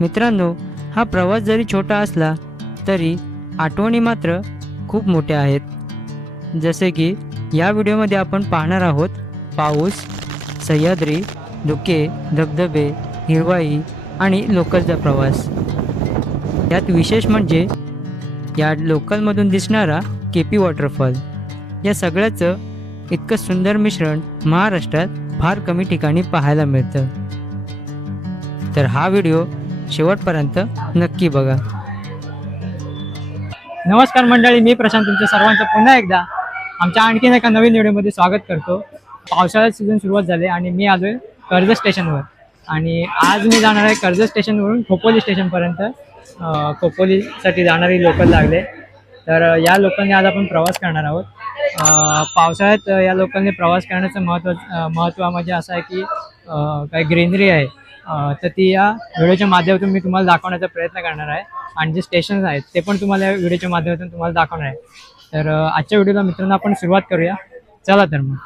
मित्रांनो, हा प्रवास जरी छोटा असला तरी आठवणी मात्र खूप मोठ्या आहेत. जसे की या व्हिडिओमध्ये आपण पाहणार आहोत पाऊस, सह्याद्री, धुके, धबधबे, हिरवाई आणि लोकलचा प्रवास. यात विशेष म्हणजे या लोकलमधून दिसणारा केपी वॉटरफॉल. या सगळ्याचं इतकं सुंदर मिश्रण महाराष्ट्रात फार कमी ठिकाणी पाहायला मिळतं. तर हा व्हिडिओ शेवटपर्यंत नक्की बघा. नमस्कार मंडळी, मी प्रशांत तुमच्या सर्वांचं पुन्हा एकदा आमच्या आणखीन एका नवीन व्हिडिओमध्ये स्वागत करतो. पावसाळ्यात सीझन सुरुवात झाले आणि मी आलो आहे कर्जत स्टेशनवर. आणि आज मी जाणार आहे कर्जत स्टेशनवरून खोपोली स्टेशनपर्यंत. खोपोलीसाठी जाणारी लोकल लागले, तर या लोकलने आज आपण प्रवास करणार आहोत. पावसाळ्यात या लोकलने प्रवास करण्याचं महत्त्व म्हणजे असं आहे की काही ग्रीनरी आहे, तर ती या व्हिडिओच्या माध्यमातून मी तुम्हाला दाखवण्याचा प्रयत्न करणार आहे. आणि जे स्टेशन्स आहेत ते पण तुम्हाला या व्हिडिओच्या माध्यमातून तुम्हाला दाखवणार आहे. तर आजच्या व्हिडिओला मित्रांनो आपण सुरुवात करूया. चला तर मग.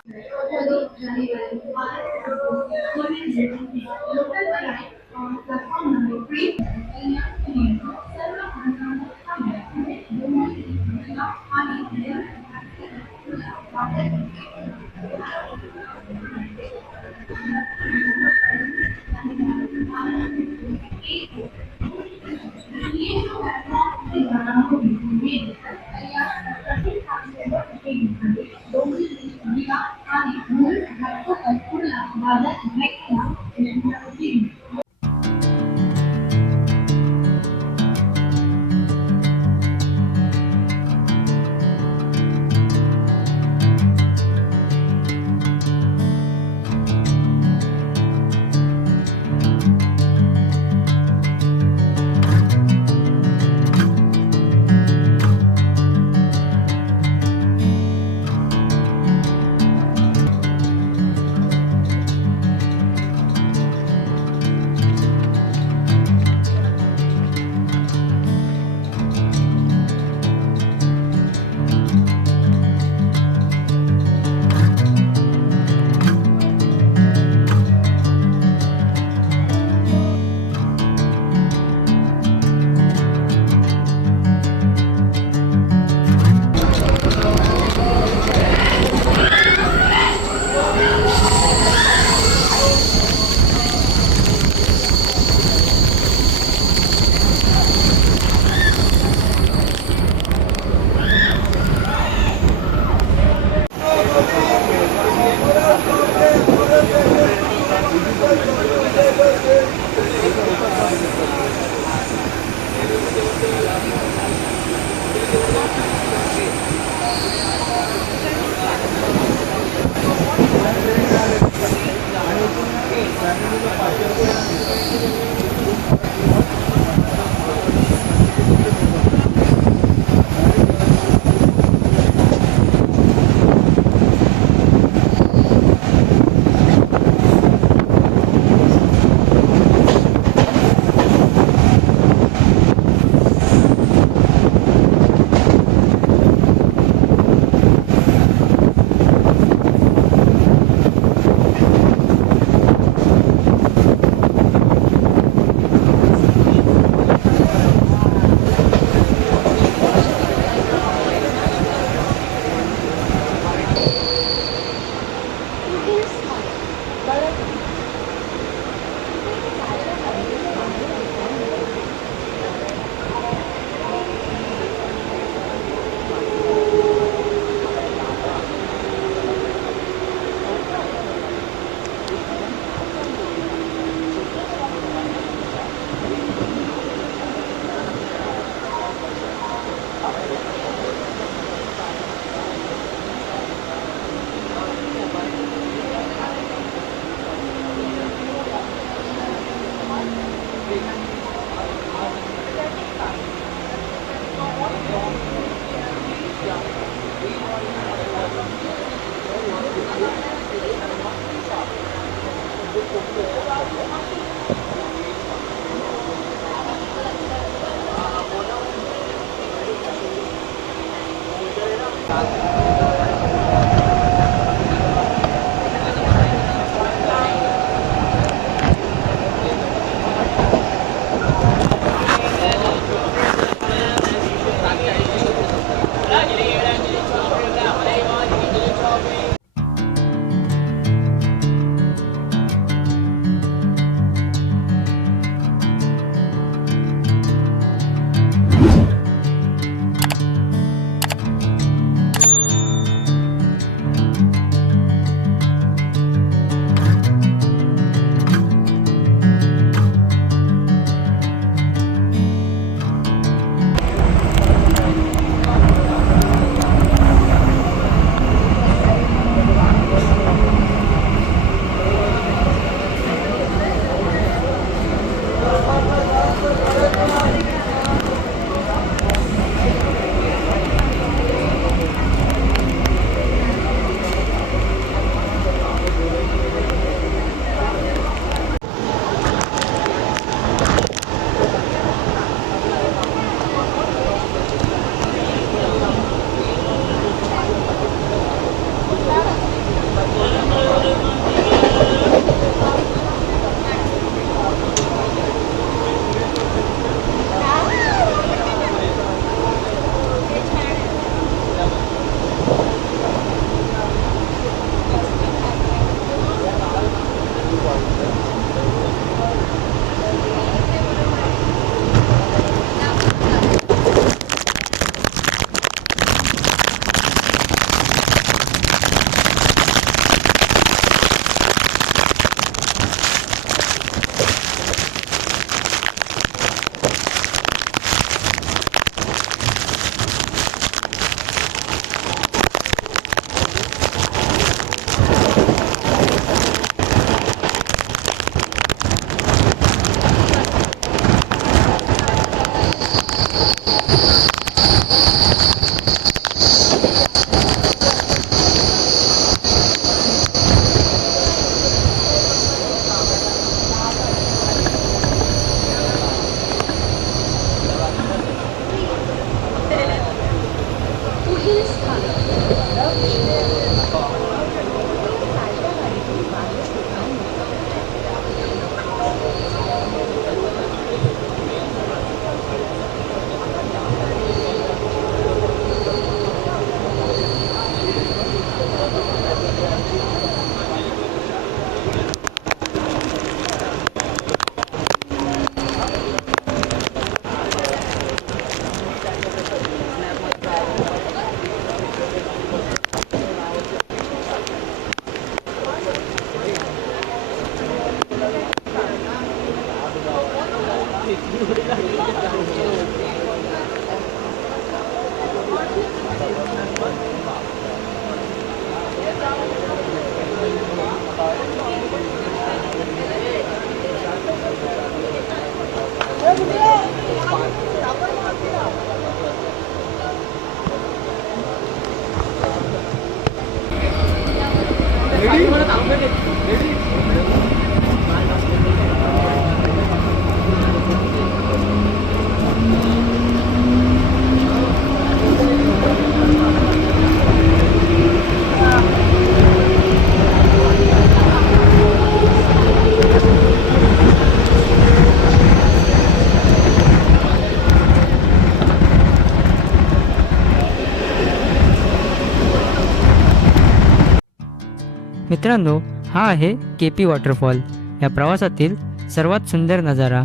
मित्रांनो, हा आहे केपी वॉटरफॉल, या प्रवासातील सर्वात सुंदर नजारा.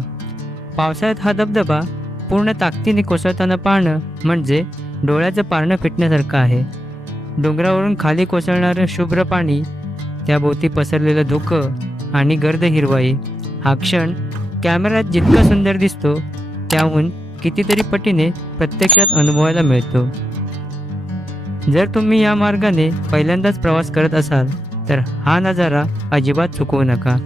पावसाळ्यात हा धबधबा पूर्ण ताकदीने कोसळताना पाहणं म्हणजे डोळ्याचं पारणं फिटण्यासारखं आहे. डोंगरावरून खाली कोसळणारं शुभ्र पाणी, त्याभोवती पसरलेलं धुकं आणि गर्द हिरवाई, हा क्षण कॅमेऱ्यात जितका सुंदर दिसतो त्याहून कितीतरी पटीने प्रत्यक्षात अनुभवायला मिळतो. जर तुम्ही या मार्गाने पहिल्यांदाच प्रवास करत असाल तर हा नजारा अजिबात चुकवू नका.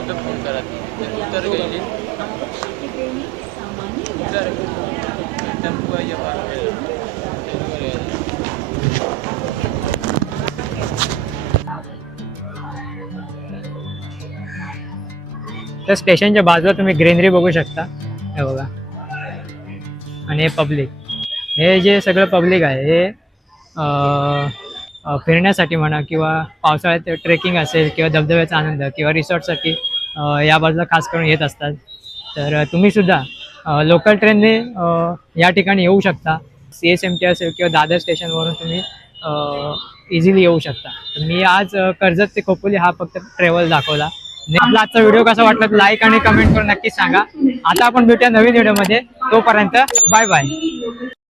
फोन करा उत्तर गेली तर स्टेशनच्या बाजूला तुम्ही ग्रीनरी बघू शकता, हे बघा. आणि हे पब्लिक, हे जे सगळं पब्लिक आहे हे फिरण्यासाठी म्हणा किंवा पावसाळ्यात ट्रेकिंग असेल किंवा धबधब्याचा आनंद किंवा रिसॉर्टसाठी या बाजूला खास करून येत असतात. तर तुम्हीसुद्धा लोकल ट्रेनने या ठिकाणी येऊ शकता. CSMT असेल किंवा दादर स्टेशनवरून तुम्ही इझिली येऊ शकता. तर मी आज कर्जत ते खोपोली हा फक्त ट्रॅव्हल दाखवला. आपला आजचा व्हिडिओ कसा वाटला लाईक आणि कमेंट करून नक्कीच सांगा. आता आपण भेटूया नवीन व्हिडिओमध्ये. तोपर्यंत बाय बाय.